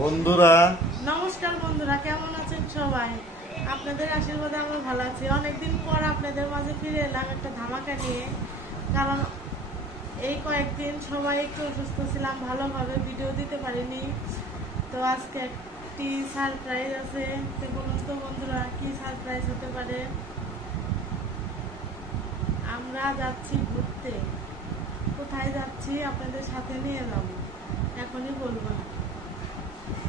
বন্ধুরা নমস্কার বন্ধুরা, কেমন আছেন সবাই? আপনাদের আশীর্বাদে আমরা ভালো আছি। অনেকদিন পর আপনাদের মাঝে ফিরে এলাম একটা ধামাকা নিয়ে। কারণ এই কয়েকদিন সবাই একটু অসুস্থ ছিলাম, ভালোভাবে ভিডিও দিতে পারিনি। তো আজকে একটি সারপ্রাইজ আছে। তো বলুন তো বন্ধুরা, কি সারপ্রাইজ হতে পারে? আমরা যাচ্ছি ঘুরতে। কোথায় যাচ্ছি আপনাদের সাথে নিয়ে যাব, এখনই বলবো না।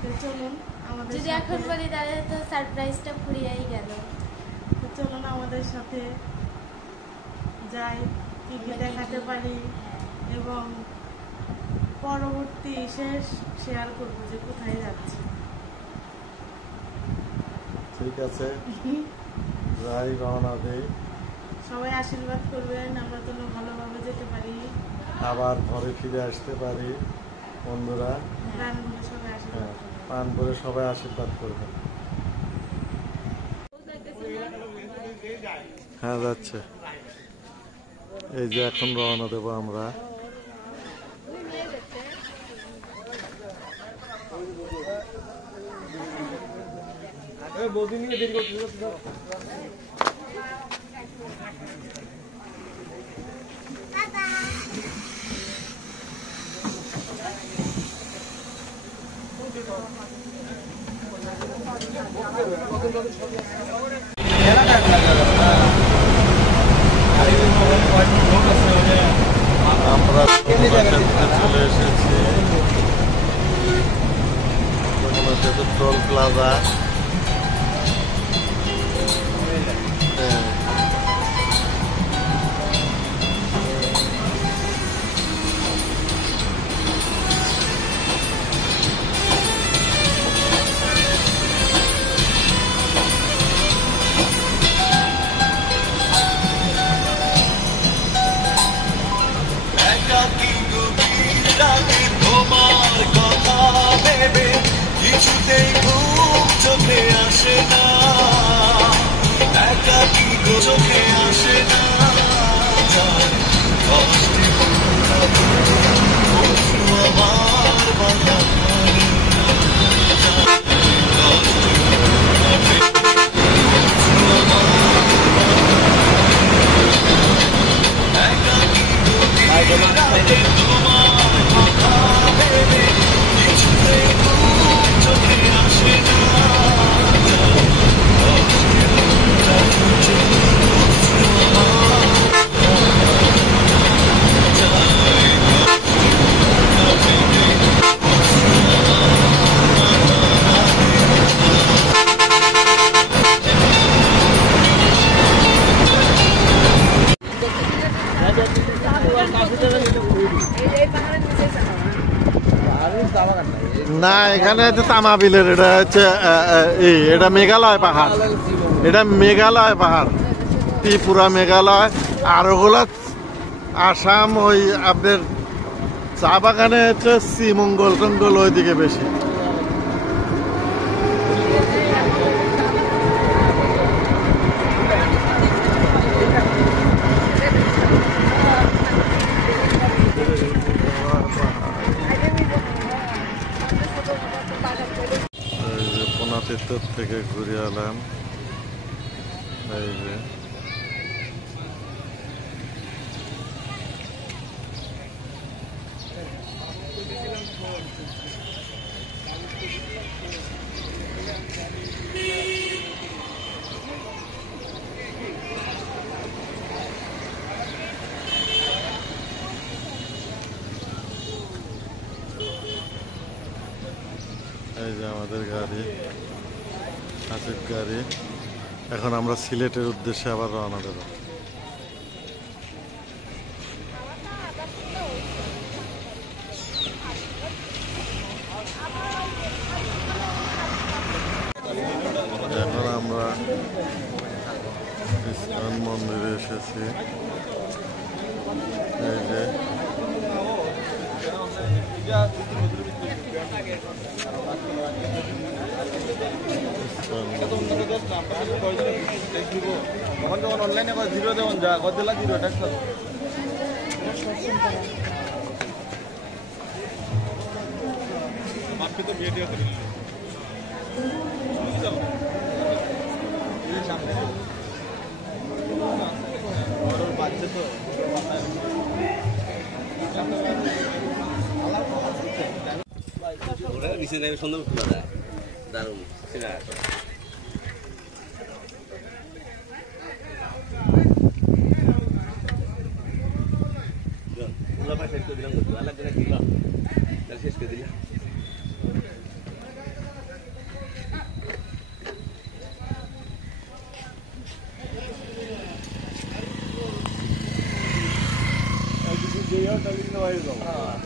তো চলুন আমাদের যদি সাথে। এখন বলি তাহলে তো সারপ্রাইজটা ফুরিয়েই গেল। তো চলুন আমাদের সাথে যাই, কি কি দেখাতে পারি এবং পরবর্তী শেষ শেয়ার করবো যে কোথায় যাচ্ছি। ঠিক আছে, যাই রওনা দেই। সবাই আশীর্বাদ করবেন, আমরা যেন ভালোভাবে যেতে পারি, আবার ঘরে ফিরে আসতে পারি। বন্ধুরা প্রাণ ভরে সবাই আশীর্বাদ করবেন। প্রাণ ভরে সবাই আশীর্বাদ করবেন। হ্যাঁ যাচ্ছে, এই যে এখন রওনা দেবো আমরা। আমরা চলে এসেছি টোল প্লাজা। তোমার কথা ভেবে কিছুতেই ঘুম চোখে আসে না, একাকী চোখে আসে না। কষ্টে আমার বাধা না, এখানে হচ্ছে তামাবিলের, এটা হচ্ছে এটা মেঘালয় পাহাড়, এটা মেঘালয় পাহাড়, ত্রিপুরা মেঘালয়। আর ওগুলো আসাম, ওই আপনার চা বাগানে হচ্ছে শ্রীমঙ্গল টঙ্গল ওইদিকে বেশি। পুনাতীর্থ থেকে ঘুরে এলাম। এই যে আমাদের গাড়ি, আসিফ গাড়ি। এখন আমরা সিলেটের উদ্দেশ্যে আবার রওনা দেব। এখন আমরা ইস্কন মন্দিরে এসেছি। এই যে অনলাইনে জিরো দেবেন, যা কত দিলা জিরো ট্যাক্স। নিচে যাবে সুন্দর খোলা যায় দারুণ সেটা শেষ করে দিলাম আলাদা করে দিল শেষ করে দিলাম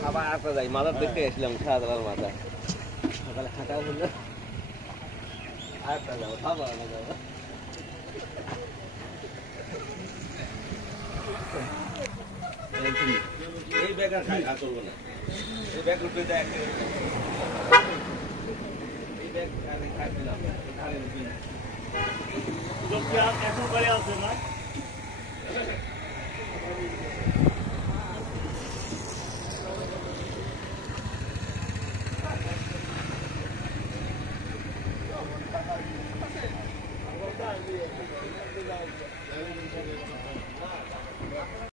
খাবার আসা যাই মাথার দেখতে গেছিলাম খাওয়া মাথা সকালে খাটা হলো আটটা যাবো খাবো না যাবো এই ব্যাগ আর খাই করবো না এই ব্যাগ উঠবে দেখ এই ব্যাগ আমি খাইছিলাম এখন বাড়ি আছে না